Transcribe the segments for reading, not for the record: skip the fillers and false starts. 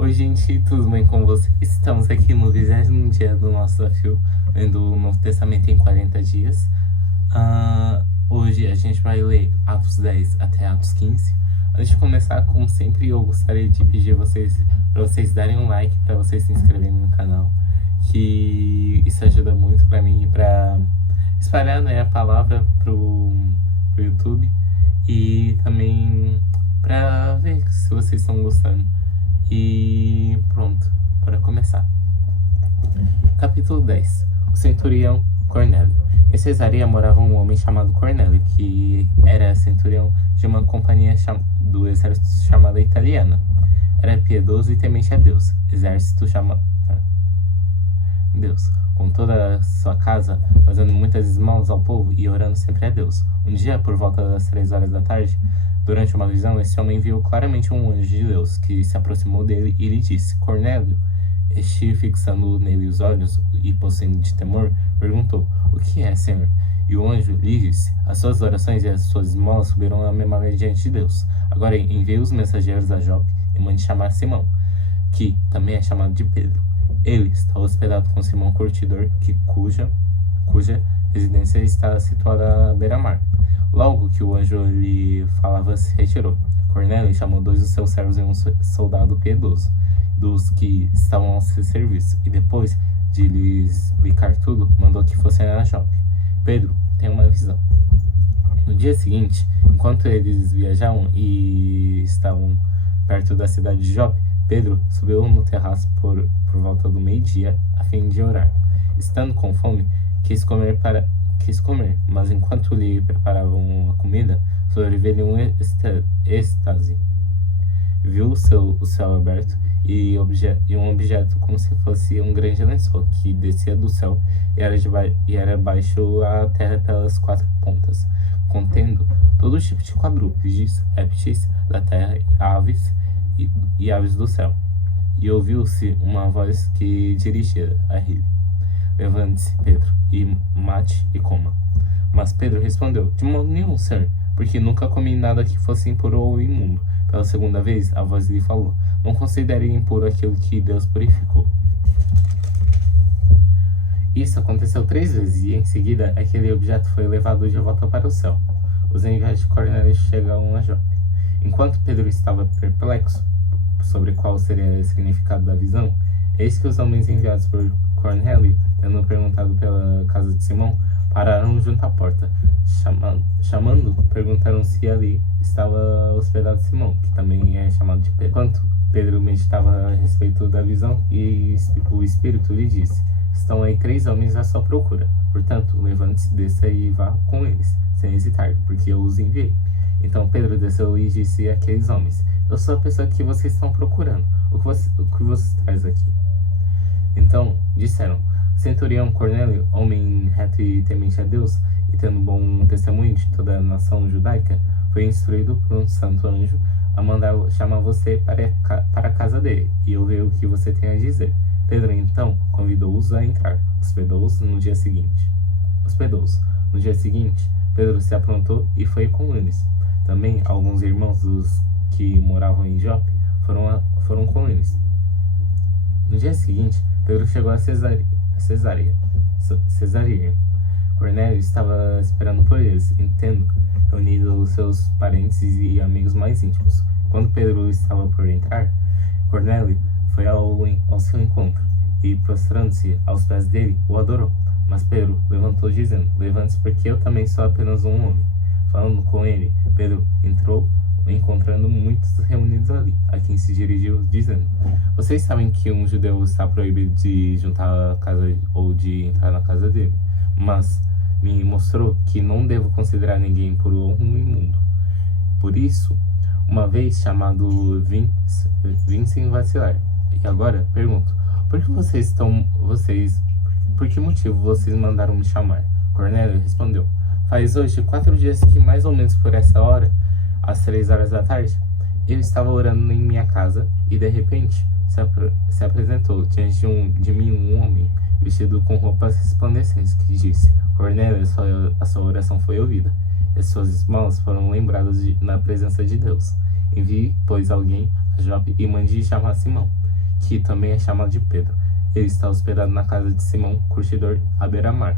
Oi, gente, tudo bem com vocês? Estamos aqui no 20º dia do nosso desafio, lendo o Novo Testamento em 40 dias. Hoje a gente vai ler Atos 10 até Atos 15. Antes de começar, como sempre, eu gostaria de pedir para vocês darem um like, para vocês se inscreverem no canal, que isso ajuda muito para mim e para espalhar, né, a palavra pro YouTube e também para ver se vocês estão gostando. E pronto, bora começar. Capítulo 10. O centurião Cornélio. Em Cesareia morava um homem chamado Cornélio, que era centurião de uma companhia do exército chamada Italiana. Era piedoso e temente a Deus. Deus, com toda a sua casa, fazendo muitas esmolas ao povo e orando sempre a Deus. Um dia, por volta das 3 horas da tarde, durante uma visão, esse homem viu claramente um anjo de Deus que se aproximou dele e lhe disse: Cornélio. Este, fixando nele os olhos e possuindo de temor, perguntou: O que é, Senhor? E o anjo lhe disse: As suas orações e as suas esmolas subiram na memória diante de Deus. Agora envie os mensageiros a Jope e mande chamar Simão, que também é chamado de Pedro. Ele está hospedado com Simão Curtidor, cuja residência está situada à beira-mar. Logo que o anjo lhe falava, se retirou. Cornélio chamou 2 dos seus servos e um soldado piedoso, dos que estavam ao seu serviço, e depois de lhes explicar tudo, mandou que fossem a Jope. Pedro tem uma visão. No dia seguinte, enquanto eles viajavam e estavam perto da cidade de Jope, Pedro subiu no terraço por volta do meio-dia, a fim de orar. Estando com fome, quis comer, mas enquanto lhe preparavam a comida, sobreveio um êxtase. Viu o céu aberto e um objeto como se fosse um grande lençol que descia do céu e era baixo a terra pelas 4 pontas, contendo todo tipo de quadrúpedes, répteis da terra, aves e aves do céu. E ouviu-se uma voz que dirigia a ele: Levante-se, Pedro, e mate e coma. Mas Pedro respondeu: De modo nenhum, Senhor, porque nunca comi nada que fosse impuro ou imundo. Pela segunda vez, a voz lhe falou: Não considere impuro aquilo que Deus purificou. Isso aconteceu 3 vezes, e em seguida aquele objeto foi levado de volta para o céu. Os enviados de Cornélio chegaram a Jope. Enquanto Pedro estava perplexo sobre qual seria o significado da visão, eis que os homens enviados por Cornélio, tendo perguntado pela casa de Simão, pararam junto à porta. Chamando, perguntaram se ali estava hospedado Simão, que também é chamado de Pedro. Enquanto Pedro meditava a respeito da visão, e o Espírito lhe disse: Estão aí 3 homens à sua procura. Portanto, levante-se, desça e vá com eles, sem hesitar, porque eu os enviei. Então Pedro desceu e disse àqueles homens: Eu sou a pessoa que vocês estão procurando. O que você traz aqui? Então disseram: Centurião Cornélio, homem reto e temente a Deus, e tendo bom testemunho de toda a nação judaica, foi instruído por um santo anjo a mandar chamar você para a casa dele e ouvir o que você tem a dizer. Pedro então convidou-os a entrar. Hospedou-os no dia seguinte. Pedro se aprontou e foi com eles. Também alguns irmãos dos que moravam em Jope foram com eles. No dia seguinte, Pedro chegou a Cesareia. Cornélio estava esperando por eles, tendo reunido os seus parentes e amigos mais íntimos. Quando Pedro estava por entrar, Cornélio foi ao seu encontro e, prostrando-se aos pés dele, o adorou. Mas Pedro levantou, dizendo: Levante-se, porque eu também sou apenas um homem. Falando com ele, Pedro entrou, encontrando muitos reunidos ali, a quem se dirigiu, dizendo: Vocês sabem que um judeu está proibido de juntar a casa ou de entrar na casa dele, mas me mostrou que não devo considerar ninguém impuro ou imundo. Por isso, uma vez chamado, vim sem vacilar. E agora pergunto: por que motivo vocês mandaram me chamar? Cornélio respondeu: Faz hoje 4 dias que, mais ou menos por essa hora, às 3 horas da tarde, eu estava orando em minha casa e, de repente, se apresentou diante de mim um homem vestido com roupas resplandecentes que disse: Cornélio, a sua oração foi ouvida e suas esmolas foram lembradas na presença de Deus. Envie, pois, alguém a Jope e mande chamar Simão, que também é chamado de Pedro. Ele está hospedado na casa de Simão, curtidor à beira-mar.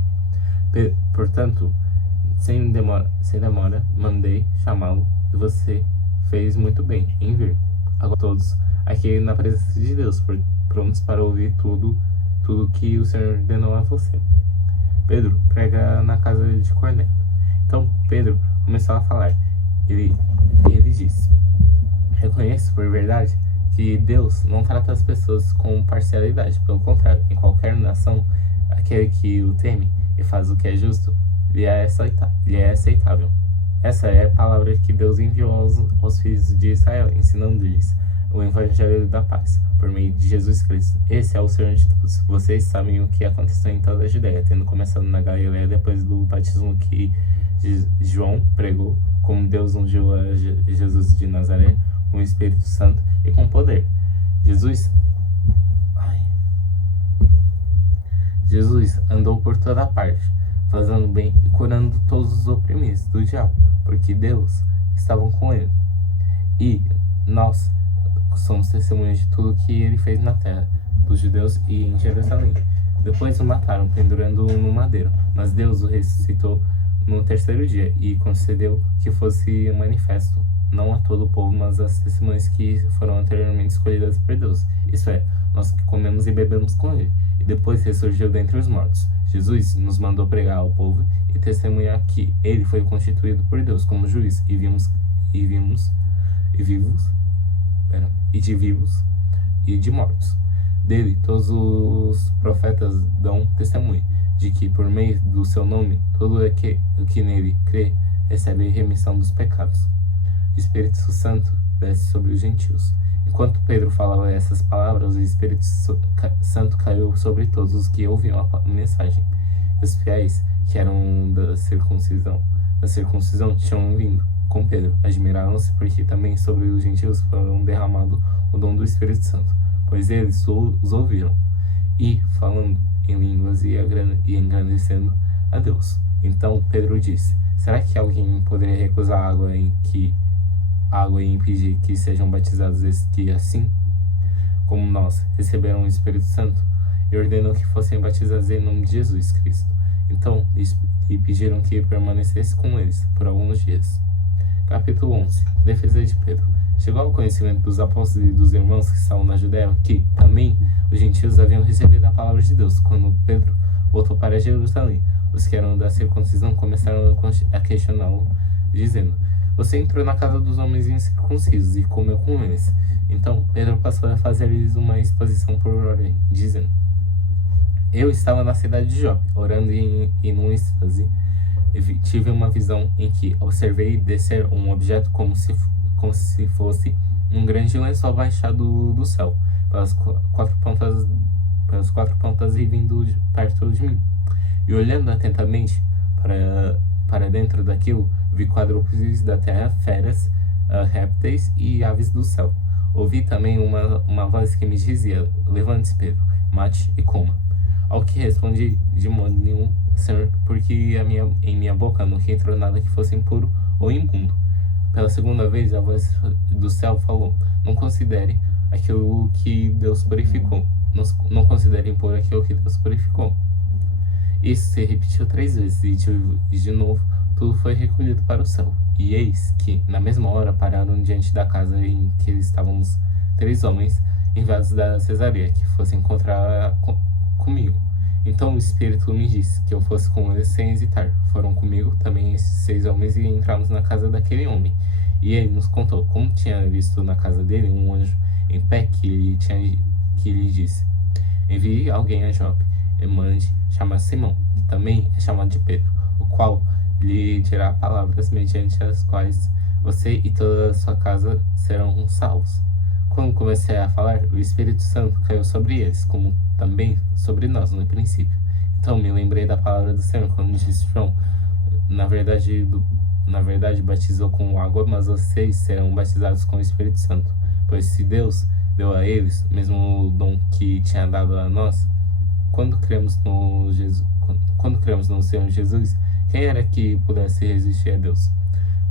Portanto, sem demora, mandei chamá-lo, e você fez muito bem em vir. Agora todos aqui na presença de Deus, prontos para ouvir tudo que o Senhor ordenou a você. Pedro prega na casa de Cornélio. Então Pedro começou a falar. Ele disse: reconheço por verdade que Deus não trata as pessoas com parcialidade. Pelo contrário, em qualquer nação, aquele que o teme e faz o que é justo, lhe é aceitável. Essa é a palavra que Deus enviou aos filhos de Israel, ensinando-lhes o evangelho da paz, por meio de Jesus Cristo. Esse é o Senhor de todos. Vocês sabem o que aconteceu em toda a Judéia, tendo começado na Galileia depois do batismo que João pregou, como Deus ungiu a Jesus de Nazaré com o Espírito Santo e com poder. Jesus andou por toda parte, fazendo bem e curando todos os oprimidos do diabo, porque Deus estava com ele. E nós somos testemunhas de tudo que ele fez na terra dos judeus e em Jerusalém. Depois o mataram, pendurando-o no madeiro, mas Deus o ressuscitou no terceiro dia e concedeu que fosse manifesto, não a todo o povo, mas às testemunhas que foram anteriormente escolhidas por Deus, isso é, nós que comemos e bebemos com ele, e depois ressurgiu dentre os mortos. Jesus nos mandou pregar ao povo e testemunhar que ele foi constituído por Deus como juiz, de vivos e de mortos. Dele todos os profetas dão testemunho de que por meio do seu nome todo o que nele crê recebe remissão dos pecados. O Espírito Santo desce sobre os gentios. Enquanto Pedro falava essas palavras, o Espírito Santo caiu sobre todos os que ouviam a mensagem. Os fiéis que eram da circuncisão tinham vindo com Pedro. Admiraram-se porque também sobre os gentios foram derramado o dom do Espírito Santo, pois eles os ouviram, e falando em línguas e engrandecendo a Deus. Então Pedro disse: será que alguém poderia recusar água e impedir que sejam batizados esses que, assim como nós, receberam o Espírito Santo? E ordenou que fossem batizados em nome de Jesus Cristo. Então lhe pediram que permanecesse com eles por alguns dias. Capítulo 11. Defesa de Pedro. Chegou ao conhecimento dos apóstolos e dos irmãos que estavam na Judéia que também os gentios haviam recebido a palavra de Deus. Quando Pedro voltou para Jerusalém, os que eram da circuncisão começaram a questioná-lo, dizendo: você entrou na casa dos homens incircuncisos e comeu com eles. Então Pedro passou a fazer-lhes uma exposição por ordem, dizendo: eu estava na cidade de Jope, orando e num êxtase tive uma visão em que observei descer um objeto como se fosse um grande lençol baixado do céu, pelas quatro pontas e vindo perto de mim. E olhando atentamente para dentro daquilo, vi quadrúpedes da terra, feras, répteis e aves do céu. Ouvi também uma voz que me dizia: levante-se, Pedro, mate e coma. Ao que respondi: de modo nenhum, Senhor, porque em minha boca nunca entrou nada que fosse impuro ou imundo. Pela segunda vez a voz do céu falou: não considere aquilo que Deus purificou. Não considere impuro aquilo que Deus purificou. Isso se repetiu 3 vezes e de novo tudo foi recolhido para o céu. E eis que, na mesma hora, pararam diante da casa em que estávamos 3 homens enviados da Cesareia, que fossem encontrar comigo. Então o Espírito me disse que eu fosse com eles sem hesitar. Foram comigo também esses 6 homens e entramos na casa daquele homem. E ele nos contou como tinha visto na casa dele um anjo em pé que lhe disse: envie alguém a Jope e mande chamar Simão, que também é chamado de Pedro, o qual lhe dirá palavras mediante as quais você e toda a sua casa serão salvos. Quando comecei a falar, o Espírito Santo caiu sobre eles, como também sobre nós no princípio. Então me lembrei da palavra do Senhor quando disse: João, na verdade batizou com água, mas vocês serão batizados com o Espírito Santo. Pois se Deus deu a eles o mesmo dom que tinha dado a nós, quando cremos no Senhor Jesus, quem era que pudesse resistir a Deus?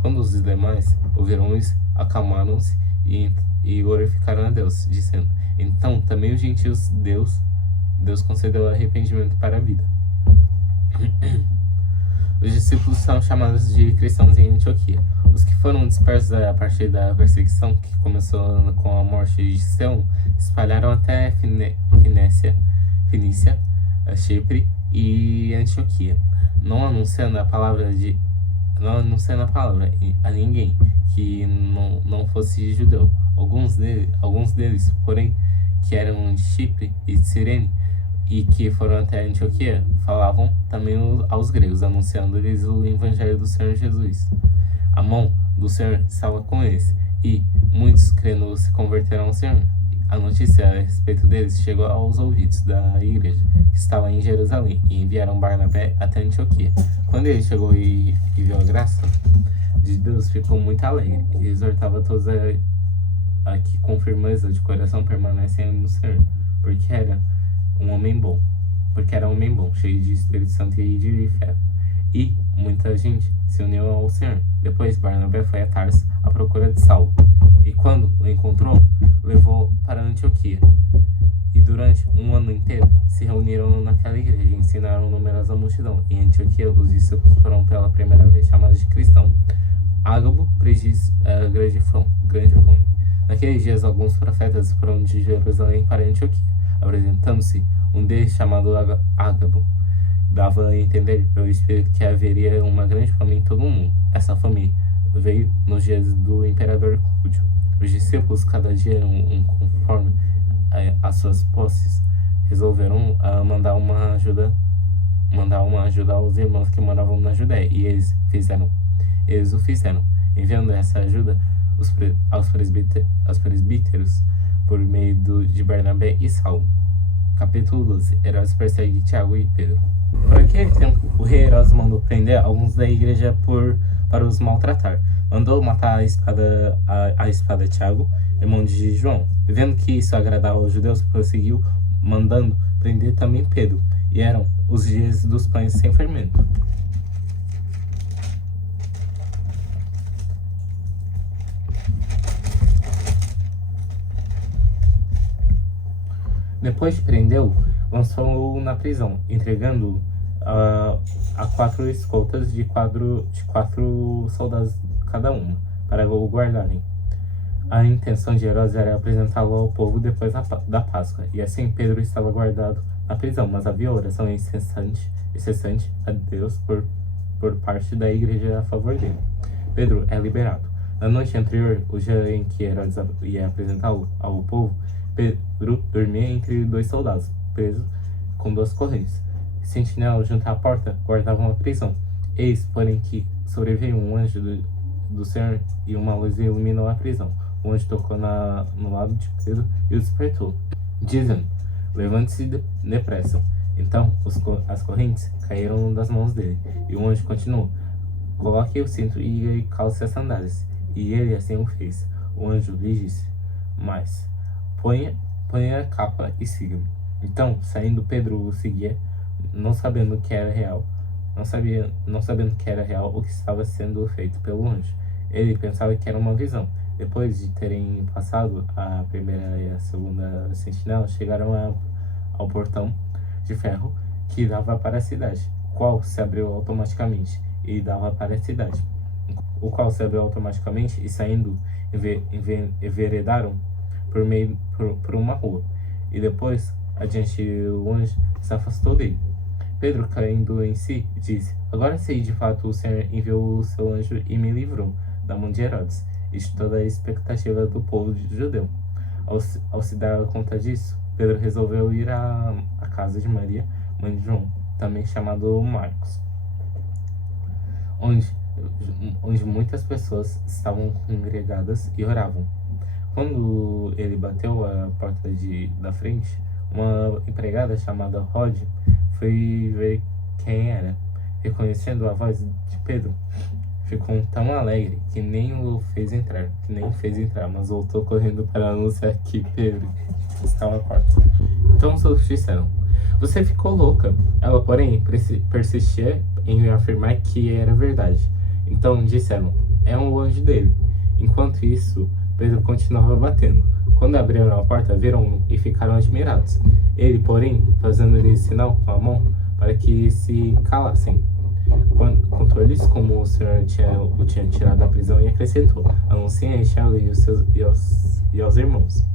Quando os demais ouviram isso, acalmaram-se e e glorificaram a Deus, dizendo: então também os gentios Deus concedeu arrependimento para a vida. Os discípulos são chamados de cristãos em Antioquia. Os que foram dispersos a partir da perseguição, que começou com a morte de Estevão, espalharam até Fenícia, Chipre e Antioquia, não anunciando a palavra a ninguém que não fosse judeu. Alguns deles, porém, que eram de Chipre e de Cirene, e que foram até Antioquia, falavam também aos gregos, anunciando-lhes o evangelho do Senhor Jesus. A mão do Senhor estava com eles, e muitos, crendo, se converteram ao Senhor. A notícia a respeito deles chegou aos ouvidos da igreja, que estava em Jerusalém, e enviaram Barnabé até Antioquia. Quando ele chegou e viu a graça de Deus, ficou muito alegre, e exortava todos a que com firmeza de coração permanecem no Senhor, porque era um homem bom, cheio de Espírito Santo e de fé. E muita gente se uniu ao Senhor. Depois Barnabé foi a Tarso à procura de Saulo, e quando o encontrou, levou para Antioquia. E durante um ano inteiro se reuniram naquela igreja e ensinaram numerosa multidão. Em Antioquia, os discípulos foram pela primeira vez chamados de cristãos. Ágabo prediz grande fome. Naqueles dias, alguns profetas foram de Jerusalém para Antioquia, apresentando-se. Um deles, chamado Ágabo, dava a entender pelo Espírito que haveria uma grande fome em todo o mundo. Essa fome veio nos dias do imperador Cláudio. Os discípulos, cada dia conforme as suas posses, resolveram mandar uma ajuda aos irmãos que moravam na Judéia, e eles o fizeram, enviando essa ajuda aos presbíteros por meio de Barnabé e Saulo. Capítulo 12. Herodes persegue Tiago e Pedro. Por aquele tempo, o rei Herodes mandou prender alguns da igreja para os maltratar. Mandou matar a espada Tiago, irmão de João. Vendo que isso agradava aos judeus, prosseguiu, mandando prender também Pedro. E eram os dias dos pães sem fermento. Depois de prendê-lo, lançou-o na prisão, entregando-o a 4 escoltas de 4 soldados cada uma, para o guardarem. A intenção de Herodes era apresentá-lo ao povo depois da Páscoa, e assim Pedro estava guardado na prisão, mas havia oração incessante a Deus por parte da igreja a favor dele. Pedro é liberado. Na noite anterior, o dia em que Herodes ia apresentá-lo ao povo, Pedro dormia entre 2 soldados, preso com 2 correntes. Sentinelas junto à porta guardavam a prisão. Eis, porém, que sobreveio um anjo do Senhor, e uma luz iluminou a prisão. O anjo tocou no lado de Pedro e o despertou, dizendo: levante-se depressa. Então as correntes caíram das mãos dele, e o anjo continuou: coloque o cinto e calce as sandálias. E ele assim o fez. O anjo lhe disse: mas ponha a capa e siga-me. Então, saindo, Pedro o seguia, não sabendo que era real o que estava sendo feito pelo anjo. Ele pensava que era uma visão. Depois de terem passado a primeira e a segunda sentinela, chegaram ao portão de ferro que dava para a cidade, o qual se abriu automaticamente e saindo, enveredaram por uma rua, e depois adiante o anjo se afastou dele. Pedro, caindo em si, disse: agora sei de fato o Senhor enviou o seu anjo e me livrou da mão de Herodes e de toda a expectativa do povo judeu. Ao se dar conta disso, Pedro resolveu ir à casa de Maria, mãe de João, também chamado Marcos, onde muitas pessoas estavam congregadas e oravam. Quando ele bateu a porta da frente, uma empregada chamada Rod foi ver quem era. Reconhecendo a voz de Pedro, ficou tão alegre que nem fez entrar, mas voltou correndo para anunciar que Pedro estava à porta. Então os outros disseram: você ficou louca. Ela, porém, persistia em afirmar que era verdade. Então disseram: é um anjo dele. Enquanto isso, Pedro continuava batendo. Quando abriram a porta, viram-no e ficaram admirados. Ele, porém, fazendo-lhes sinal com a mão para que se calassem, contou-lhes como o Senhor o tinha tirado da prisão e acrescentou: anunciem a Tiago e aos irmãos.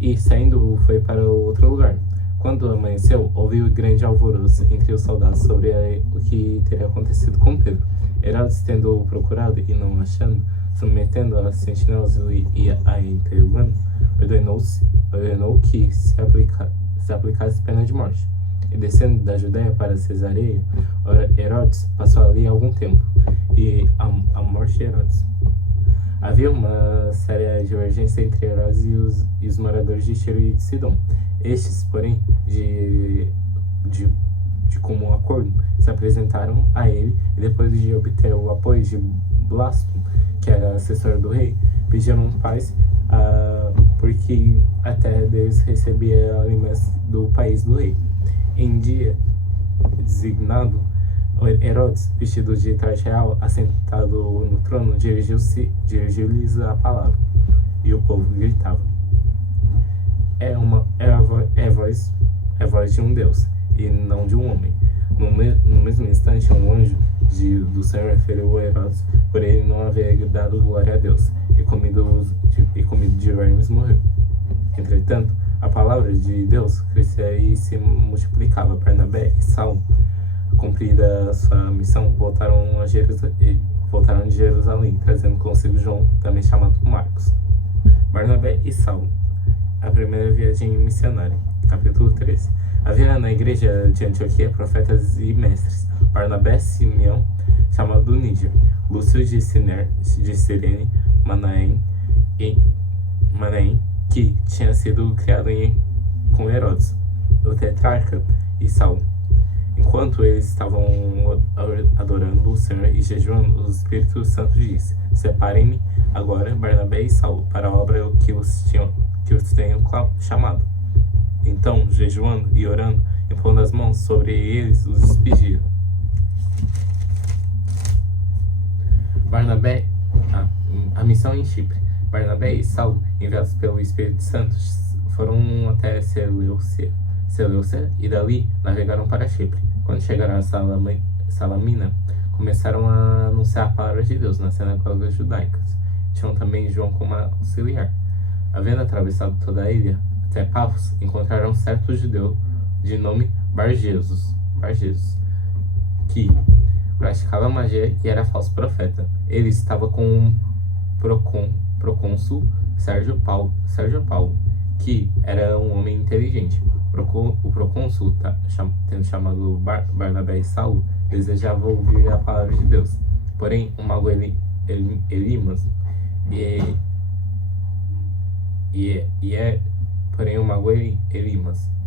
E, saindo, foi para outro lugar. Quando amanheceu, houve grande alvoroço entre os soldados sobre o que teria acontecido com Pedro. Herodes, tendo-o procurado e não achando, submetendo a sentinelas e a interrogando, ordenou que se aplicasse pena de morte. E descendo da Judéia para Cesareia, Herodes passou ali algum tempo, e a morte de Herodes. Havia uma séria divergência entre Herodes e os moradores de Tiro e de Sidom. Estes, porém, de comum acordo, se apresentaram a ele e, depois de obter o apoio de Blasto, que era assessor do rei, pediram paz, porque até deles recebia alimentos do país do rei. Em dia designado, Herodes, vestido de traje real, assentado no trono, dirigiu-lhes a palavra, e o povo gritava: é a voz de um Deus, e não de um homem. No mesmo instante, um anjo do Senhor referiu a Herodes por ele não haver dado glória a Deus, e comido de vermes morreu. Entretanto, a palavra de Deus crescia e se multiplicava. Barnabé e Saulo, cumprida a sua missão, voltaram de Jerusalém, trazendo consigo João, também chamado Marcos. Barnabé e Saulo. A primeira viagem missionária. Capítulo 13. Havia na igreja de Antioquia profetas e mestres: Barnabé, Simeão, chamado Níger, Lúcio de Cirene, Manaém, que tinha sido criado com Herodes, o tetrarca, e Saulo. Enquanto eles estavam adorando o Senhor e jejuando, o Espírito Santo disse: separem-me agora Barnabé e Saulo para a obra que os tenho chamado. Então, jejuando e orando, impondo as mãos sobre eles, os despediram. A missão em Chipre. Barnabé e Saulo, enviados pelo Espírito Santo, foram até Seleucia e dali navegaram para Chipre. Quando chegaram a Salamina, começaram a anunciar a palavra de Deus nas sinagogas judaicas. Tinham também João como auxiliar. Havendo atravessado toda a ilha até Pafos, encontraram certo judeu de nome Bar-Jesus, que praticava magia e era falso profeta. Ele estava com o procônsul Sérgio Paulo, que era um homem inteligente. O procônsul, tendo chamado Barnabé e Saulo, desejava ouvir a palavra de Deus. Porém, o mago Elimas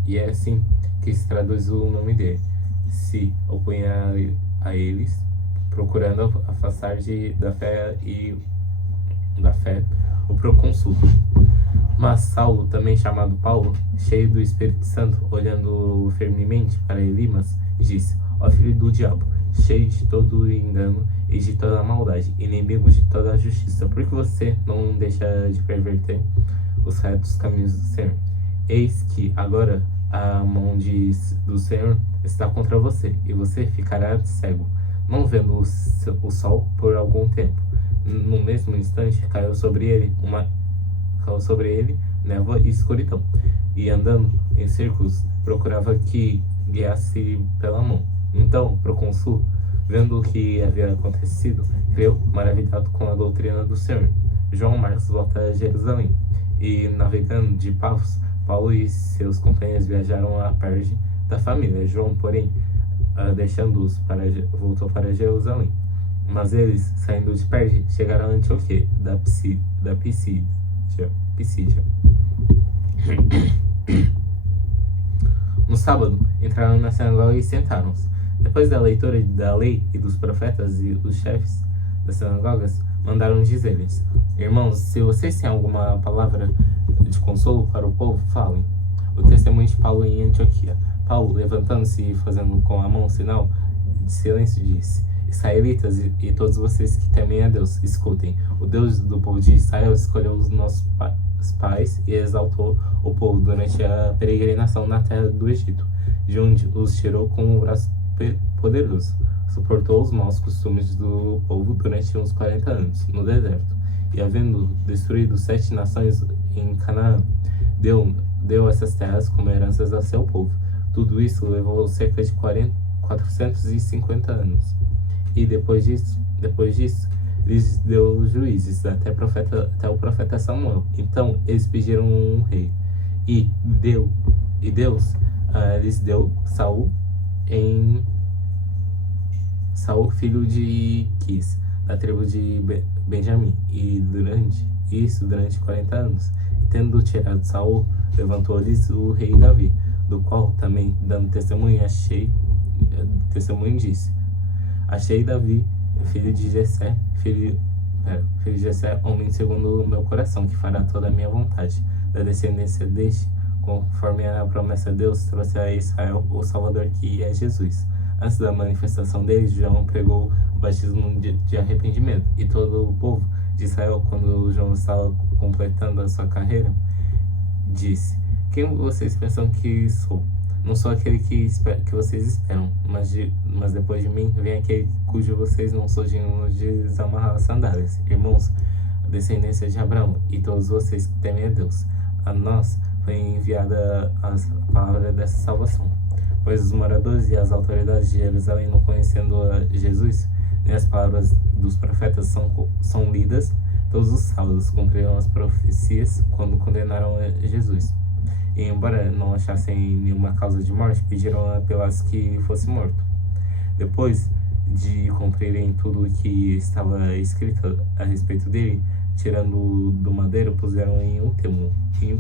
e é assim que se traduz o nome dele, se opunha a eles, procurando afastar da fé o procônsul. Mas Saulo, também chamado Paulo, cheio do Espírito Santo, olhando firmemente para Elimas, disse: ó filho do diabo, cheio de todo o engano e de toda a maldade, inimigo de toda a justiça, por que você não deixa de perverter os retos caminhos do Senhor? Eis que agora a mão do Senhor está contra você, e você ficará cego, não vendo o sol por algum tempo. No mesmo instante caiu sobre ele névoa e escuridão, e andando em círculos procurava que guiasse pela mão. Então o procônsul, vendo o que havia acontecido, creu, maravilhado com a doutrina do Senhor. João Marcos volta a Jerusalém, e navegando de Pafos, Paulo e seus companheiros viajaram a Perge da família. João, porém, deixando-os, voltou para Jerusalém. Mas eles, saindo de Perge, chegaram a Antioquia da Pisídia. No sábado, entraram na sinagoga e sentaram-se. Depois da leitura da lei e dos profetas, e os chefes das sinagogas mandaram dizer-lhes: irmãos, se vocês têm alguma palavra de consolo para o povo, falem. O testemunho de Paulo em Antioquia. Paulo, levantando-se e fazendo com a mão sinal de silêncio, disse: Israelitas e todos vocês que temem a Deus, escutem. O Deus do povo de Israel escolheu os nossos pais e exaltou o povo durante a peregrinação na terra do Egito, de onde os tirou com um braço poderoso. Suportou os maus costumes do povo durante uns 40 anos no deserto, e havendo destruído 7 nações em Canaã, deu essas terras como heranças a seu povo. Tudo isso levou cerca de 450 anos. E depois disso, lhes deu juízes até o profeta Samuel. Então eles pediram um rei, e Deus lhes deu Saul, filho de Quis, da tribo de Benjamim, e durante 40 anos. Tendo tirado Saul, levantou-lhes o rei Davi, do qual também, dando testemunho, disse: Achei Davi, filho de Jessé, homem segundo o meu coração, que fará toda a minha vontade. Da descendência deste, conforme a promessa de Deus, trouxe a Israel o Salvador, que é Jesus. Antes da manifestação dele, João pregou o batismo de arrependimento, e todo o povo de Israel, quando João estava completando a sua carreira, disse: Quem vocês pensam que sou? Não sou aquele que vocês esperam, mas depois de mim vem aquele cujo vocês não são dignos de desamarrar as sandálias. Irmãos, a descendência de Abraão e todos vocês que temem a Deus, a nós foi enviada a palavra dessa salvação. Pois os moradores e as autoridades de Jerusalém, não conhecendo a Jesus, nem as palavras dos profetas são lidas todos os sábados, cumpriram as profecias quando condenaram a Jesus. E embora não achassem nenhuma causa de morte, pediram a Pilatos que fosse morto. Depois de cumprirem tudo o que estava escrito a respeito dele, tirando do madeiro, puseram em um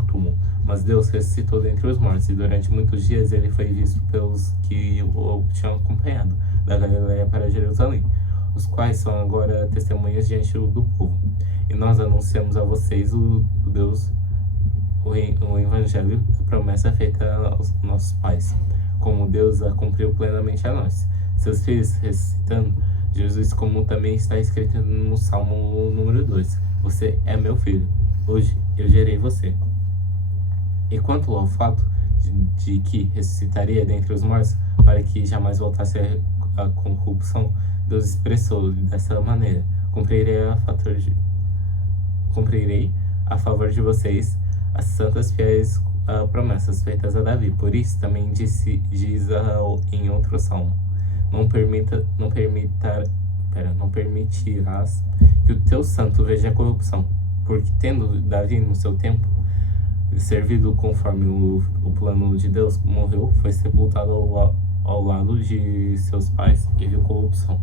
túmulo. Mas Deus ressuscitou dentre os mortos, e durante muitos dias ele foi visto pelos que o tinham acompanhado, da Galileia para Jerusalém, os quais são agora testemunhas diante do povo. E nós anunciamos a vocês o Evangelho, a promessa feita aos nossos pais, como Deus a cumpriu plenamente a nós, seus filhos, ressuscitando Jesus, como também está escrito no Salmo número 2. Você é meu filho, hoje eu gerei você. E quanto ao fato de que ressuscitaria dentre os mortos, para que jamais voltasse a corrupção, Deus expressou dessa maneira: cumprirei a favor de vocês as santas fiéis promessas feitas a Davi. Por isso também diz em outro salmo: não permitirás que o teu santo veja a corrupção, porque tendo Davi no seu tempo servido conforme o plano de Deus, morreu, foi sepultado ao lado de seus pais e viu corrupção.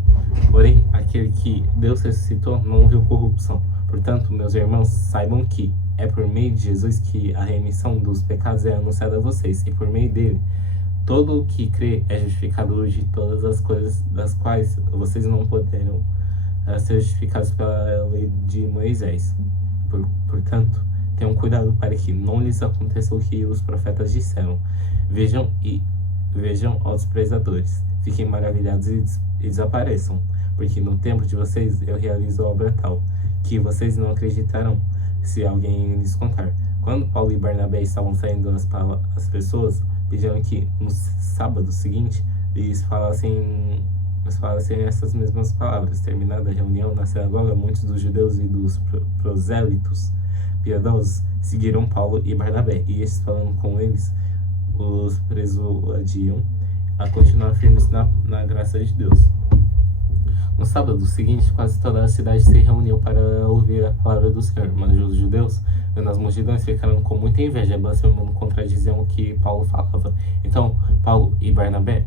Porém, aquele que Deus ressuscitou não viu corrupção. Portanto, meus irmãos, saibam que é por meio de Jesus que a remissão dos pecados é anunciada a vocês, e por meio dele todo o que crê é justificado de todas as coisas das quais vocês não poderão ser justificados pela lei de Moisés. Portanto, tenham cuidado para que não lhes aconteça o que os profetas disseram. Vejam aos desprezadores, fiquem maravilhados e desapareçam, porque no tempo de vocês eu realizo obra tal, que vocês não acreditarão se alguém lhes contar. Quando Paulo e Barnabé estavam saindo, as pessoas pediram que no sábado seguinte lhes falassem essas mesmas palavras. Terminada a reunião na sinagoga, muitos dos judeus e dos prosélitos piedosos seguiram Paulo e Barnabé, e estes, falando com eles, os persuadiam a continuar firmes na graça de Deus. No sábado seguinte, quase toda a cidade se reuniu para ouvir a palavra do Senhor, mas os judeus, vendo as multidões, ficaram com muita inveja, blasfemando, contradiziam o que Paulo falava. Então Paulo e Barnabé,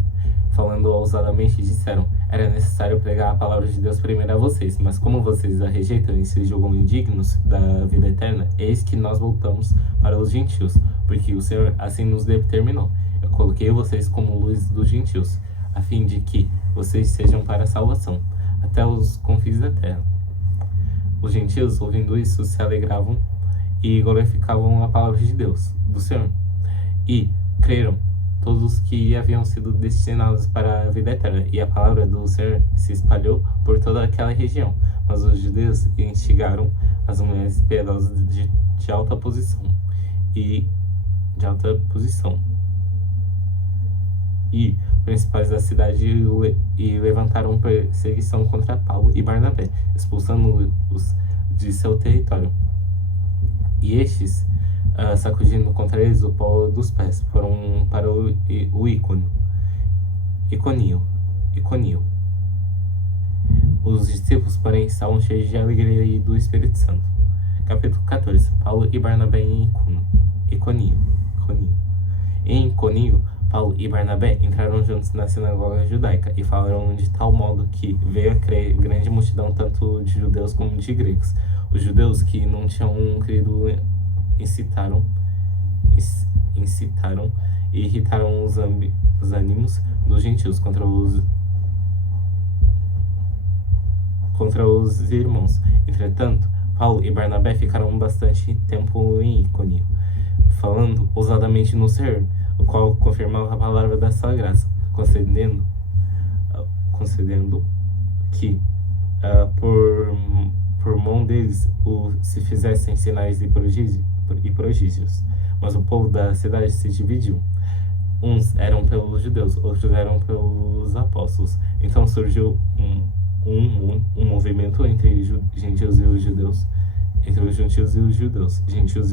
falando ousadamente, disseram: era necessário pregar a palavra de Deus primeiro a vocês, mas como vocês a rejeitam e se julgam indignos da vida eterna, eis que nós voltamos para os gentios, porque o Senhor assim nos determinou. Eu coloquei vocês como luz dos gentios, a fim de que vocês sejam para a salvação, até os confins da terra. Os gentios, ouvindo isso, se alegravam e glorificavam a palavra de Deus, do Senhor, e creram todos que haviam sido destinados para a vida eterna, e a palavra do Senhor se espalhou por toda aquela região. Mas os judeus instigaram as mulheres piedosas de alta posição e principais da cidade e levantaram perseguição contra Paulo e Barnabé, expulsando-os de seu território. E estes, sacudindo contra eles o pó dos pés, foram para o Iconio. Os discípulos, porém, estavam cheios de alegria e do Espírito Santo. Capítulo 14. Paulo e Barnabé em Iconio. Em Iconio, Paulo e Barnabé entraram juntos na sinagoga judaica e falaram de tal modo que veio a crer grande multidão, tanto de judeus como de gregos. Os judeus que não tinham crido incitaram e irritaram os ânimos dos gentios contra os irmãos. Entretanto, Paulo e Barnabé ficaram bastante tempo em Iconio, falando ousadamente no Senhor, o qual confirmava a palavra da sua graça, concedendo que por mão deles se fizessem sinais e prodígios. Mas o povo da cidade se dividiu. Uns eram pelos judeus, outros eram pelos apóstolos. Então surgiu um movimento entre gentios e os judeus, gentios e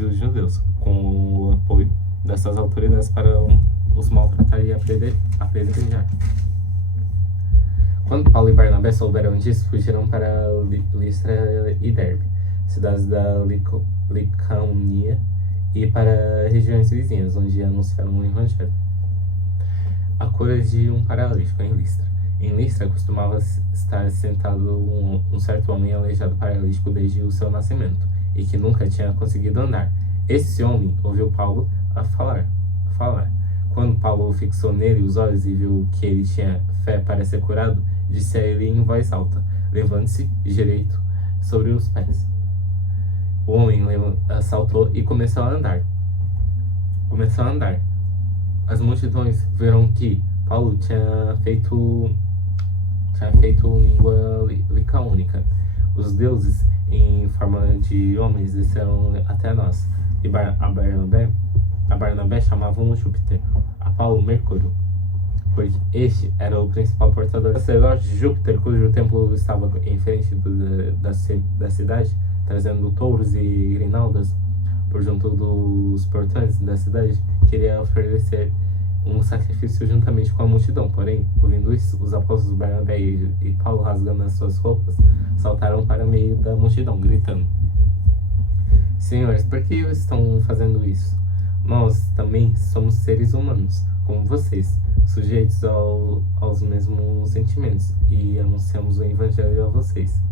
os judeus, com o apoio dessas autoridades para os maltratar e apedrejar. Quando Paulo e Barnabé souberam disso, fugiram para Listra e Derbe, cidades da Licaonia, e para regiões vizinhas, onde anunciaram o Evangelho. A cura de um paralítico em Listra. Em Listra costumava estar sentado um certo homem aleijado paralítico desde o seu nascimento, e que nunca tinha conseguido andar. Esse homem ouviu Paulo a falar. Quando Paulo fixou nele os olhos e viu que ele tinha fé para ser curado, disse a ele em voz alta: "Levante-se direito sobre os pés." O homem saltou e começou a andar. As multidões viram que Paulo tinha feito língua licaônica. Os deuses, em forma de homens, desceram até nós. E a Barnabé chamavam Júpiter, a Paulo Mercúrio, porque este era o principal portador. O sacerdote de Júpiter, cujo templo estava em frente da cidade, trazendo touros e grinaldas por junto dos portões da cidade, queria oferecer um sacrifício juntamente com a multidão. Porém, ouvindo isso, os apóstolos Barnabé e Paulo, rasgando as suas roupas, saltaram para o meio da multidão, gritando: "Senhores, por que estão fazendo isso? Nós também somos seres humanos, como vocês, sujeitos aos mesmos sentimentos, e anunciamos o Evangelho a vocês,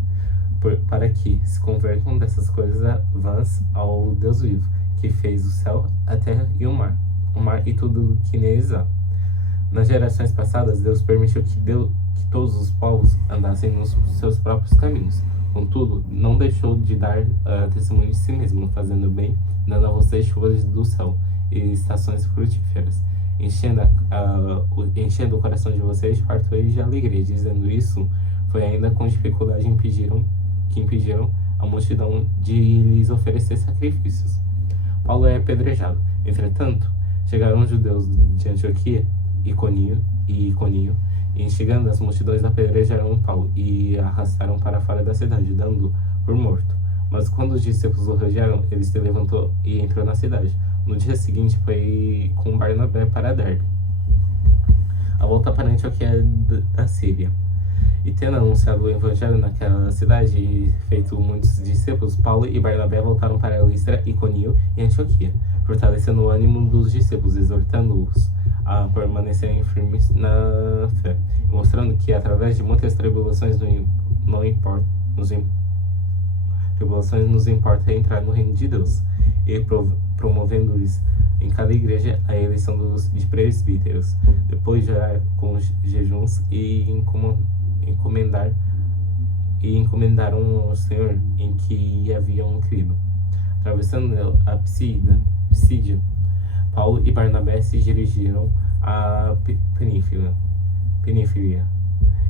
para que se convertam dessas coisas vãs ao Deus vivo, que fez o céu, a terra e o mar e tudo que neles há. Nas gerações passadas, Deus permitiu que todos os povos andassem nos seus próprios caminhos. Contudo, não deixou de dar testemunho de si mesmo, fazendo bem, dando a vocês chuvas do céu e estações frutíferas, enchendo o coração de vocês de fartura e de alegria." Dizendo isso, foi ainda com dificuldade que impediram a multidão de lhes oferecer sacrifícios. Paulo é apedrejado. Entretanto, chegaram os judeus de Antioquia, Iconio, e instigando as multidões, apedrejaram Paulo e arrastaram para fora da cidade, dando-o por morto. Mas quando os discípulos o rodearam, ele se levantou e entrou na cidade. No dia seguinte, foi com Barnabé para Derbe, a volta para Antioquia da Síria. E tendo anunciado o Evangelho naquela cidade e feito muitos discípulos, Paulo e Barnabé voltaram para Listra, Iconio e Antioquia, fortalecendo o ânimo dos discípulos, exortando-os a permanecerem firmes na fé, mostrando que através de muitas tribulações nos importa entrar no reino de Deus, e promovendo-lhes em cada igreja a eleição de presbíteros, depois de orar com jejuns e encomendaram ao Senhor em que haviam crido. Atravessando a Psídia, Paulo e Barnabé se dirigiram a Penífilia,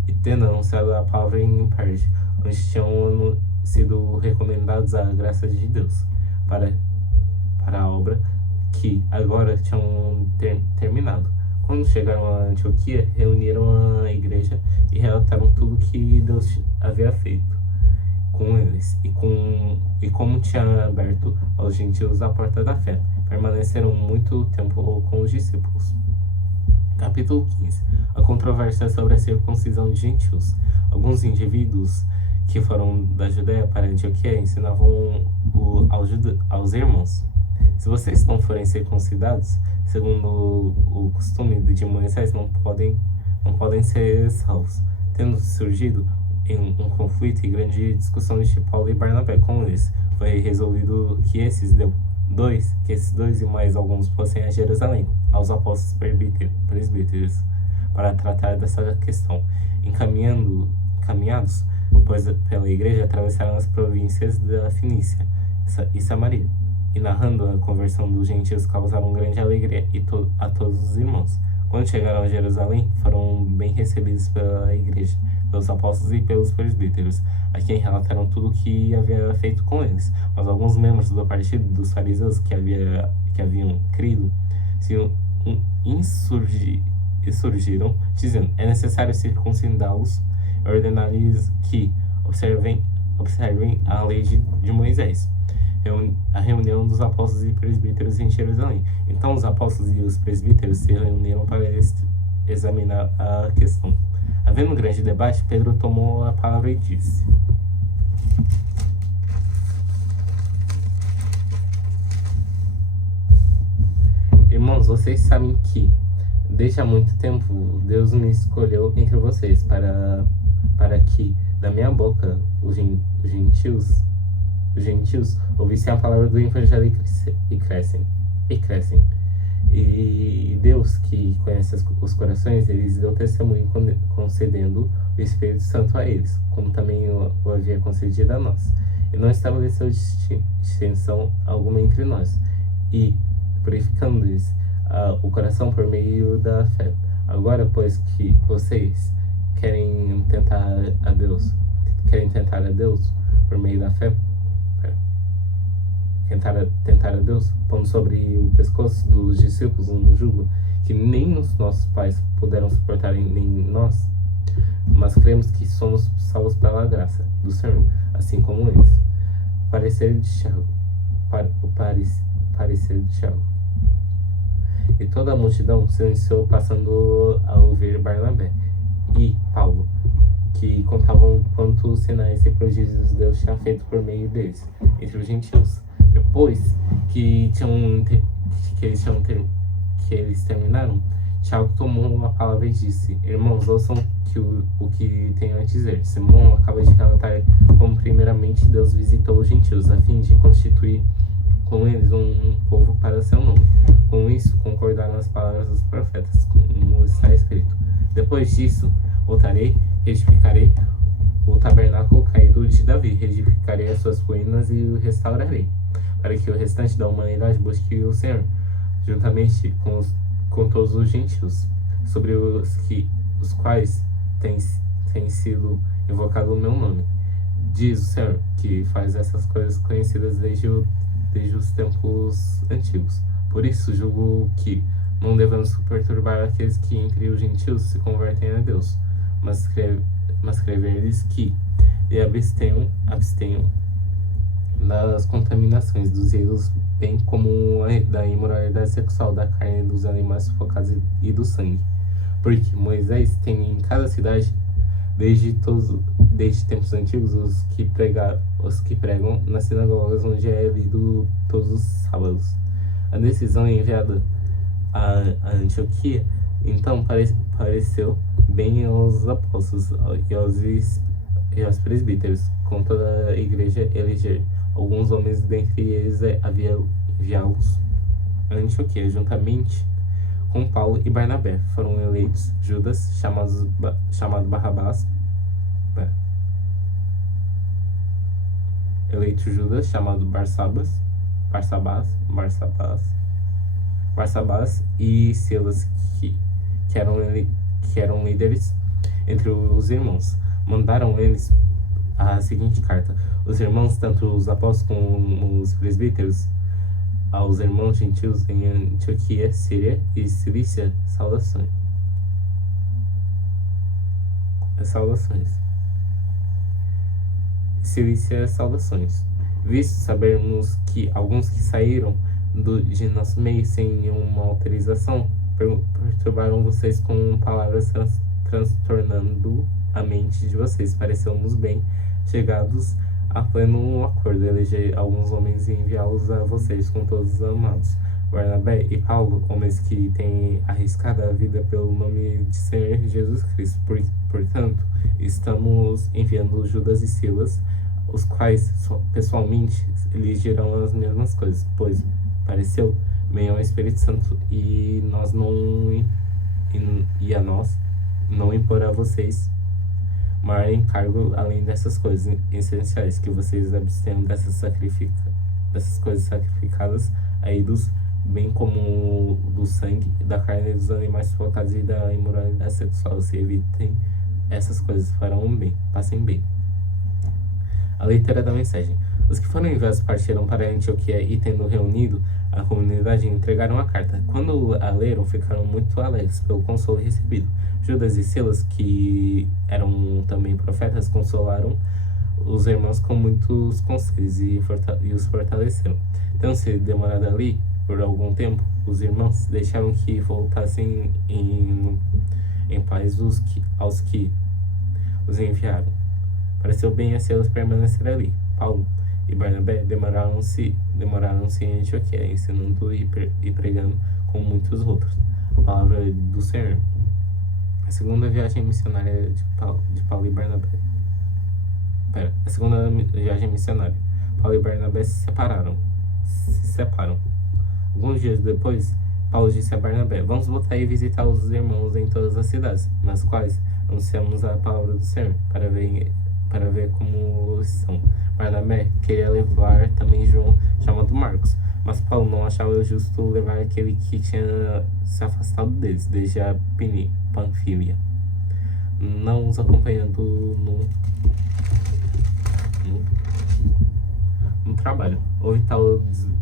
e tendo anunciado a palavra em Perge, onde tinham sido recomendados a graça de Deus para a obra que agora tinham terminado. Quando chegaram a Antioquia, reuniram a igreja e relataram tudo que Deus havia feito com eles e como tinha aberto aos gentios a porta da fé. Permaneceram muito tempo com os discípulos. Capítulo 15. A controvérsia sobre a circuncisão de gentios. Alguns indivíduos que foram da Judéia para Antioquia ensinavam aos irmãos: se vocês não forem circuncidados, segundo o costume de Moisés, não podem ser salvos. Tendo surgido em um conflito e grande discussão de Paulo e Barnabé com eles, foi resolvido que esses dois e mais alguns fossem a Jerusalém, aos apóstolos presbíteros, para tratar dessa questão. Encaminhados, pois pela igreja, atravessaram as províncias da Fenícia e Samaria, e narrando a conversão dos gentios, causaram grande alegria a todos os irmãos. Quando chegaram a Jerusalém, foram bem recebidos pela igreja, pelos apóstolos e pelos presbíteros, a quem relataram tudo o que havia feito com eles. Mas alguns membros do partido dos fariseus que haviam crido se insurgiram, dizendo: é necessário circuncidá-los e ordenar-lhes que observem a lei de Moisés. A reunião dos apóstolos e presbíteros em Jerusalém. Então os apóstolos e os presbíteros se reuniram para examinar a questão. Havendo um grande debate, Pedro tomou a palavra e disse: irmãos, vocês sabem que desde há muito tempo Deus me escolheu entre vocês para que da minha boca os gentios ouvissem a palavra do evangelho e crescem. E Deus, que conhece os corações, eles deu testemunho concedendo o Espírito Santo a eles, como também o havia concedido a nós. E não estabeleceu distinção alguma entre nós, e purificando-lhes o coração por meio da fé. Agora, pois que vocês querem tentar a Deus por meio da fé, tentar a Deus, pondo sobre o pescoço dos discípulos um jugo que nem os nossos pais puderam suportar, nem nós, mas cremos que somos salvos pela graça do Senhor, assim como eles. Parecer de Tiago. E toda a multidão silenciou, passando a ouvir Barnabé e Paulo, que contavam quantos sinais e prodígios Deus tinha feito por meio deles entre os gentios. Depois que eles terminaram, Tiago tomou a palavra e disse: irmãos, ouçam o que tenho a dizer. Simão acaba de relatar como primeiramente Deus visitou os gentios a fim de constituir com eles um povo para seu nome. Com isso, concordaram as palavras dos profetas, como está escrito: depois disso, voltarei, edificarei o tabernáculo caído de Davi, reedificarei as suas ruínas e o restaurarei, para que o restante da humanidade busque o Senhor, juntamente com todos os gentios, sobre os quais tem sido invocado o meu nome. Diz o Senhor, que faz essas coisas conhecidas desde os tempos antigos. Por isso julgo que não devemos perturbar aqueles que entre os gentios se convertem a Deus, mas escrever-lhes que abstenham das contaminações dos ídolos, bem como da imoralidade sexual, da carne, dos animais sufocados e do sangue. Porque Moisés tem em cada cidade, desde tempos antigos, os que pregam nas sinagogas, onde é lido todos os sábados. A decisão enviada a Antioquia, então, pareceu bem aos apóstolos e aos presbíteros, com toda a igreja, eleger alguns homens, dentre eles havia enviá-los a Antioquia, juntamente com Paulo e Barnabé. Foram eleitos Judas, chamado Barrabás, eleito Judas, chamado Barsabás, Barsabás e Silas, que eram líderes entre os irmãos. Mandaram eles a seguinte carta: os irmãos, tanto os apóstolos como os presbíteros, aos irmãos gentios em Antioquia, Síria e Cilícia, saudações. Cilícia, saudações. Visto sabermos que alguns que saíram de nosso meio sem nenhuma autorização perturbaram vocês com palavras transtornando a mente de vocês, pareceu-nos bem chegados a pleno acordo eleger alguns homens e enviá-los a vocês com todos os amados, Barnabé e Paulo, homens que têm arriscado a vida pelo nome de Senhor Jesus Cristo. Portanto, estamos enviando Judas e Silas, os quais pessoalmente lhes dirão as mesmas coisas, pois pareceu bem ao Espírito Santo e a nós não impor a vocês maior encargo além dessas coisas essenciais, que vocês abstenham dessas coisas sacrificadas a ídolos, bem como do sangue, da carne dos animais sufocados e da imoralidade sexual. Se evitem essas coisas, farão bem, passem bem. A leitura da mensagem. Os que foram enviados partiram para Antioquia e, tendo reunido a comunidade, entregaram a carta. Quando a leram, ficaram muito alegres pelo consolo recebido. Judas e Silas, que eram também profetas, consolaram os irmãos com muitos conselhos e os fortaleceram. Então, se demorado ali por algum tempo, os irmãos deixaram que voltassem em paz aos que os enviaram. Pareceu bem a Silas permanecer ali. Paulo e Barnabé demoraram-se em Antioquia, ensinando e pregando com muitos outros a palavra do Senhor. A segunda viagem missionária de Paulo e Barnabé. A segunda viagem missionária. Paulo e Barnabé se separam. Alguns dias depois, Paulo disse a Barnabé: vamos voltar e visitar os irmãos em todas as cidades, nas quais anunciamos a palavra do Senhor, para ver como são. Barnabé queria levar também João, chamado Marcos, mas Paulo não achava justo levar aquele que tinha se afastado deles, desde a Panfília, não os acompanhando no trabalho. Houve tal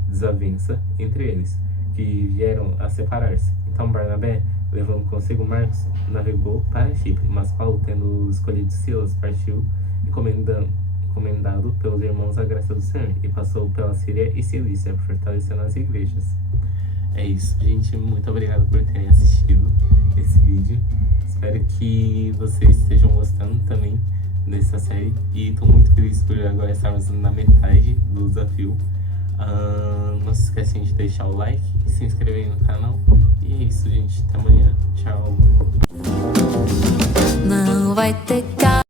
desavença entre eles, que vieram a separar-se. Então Barnabé, levando consigo Marcos, navegou para Chipre, mas Paulo, tendo escolhido Silas, partiu encomendado pelos irmãos à graça do Senhor, e passou pela Síria e Cilícia, fortalecendo as igrejas. É isso, gente. Muito obrigado por terem assistido esse vídeo. Espero que vocês estejam gostando também dessa série. E estou muito feliz por agora estarmos na metade do desafio. Não se esquecem de deixar o like, se inscrever no canal. E é isso, gente. Até amanhã. Tchau. Não vai ter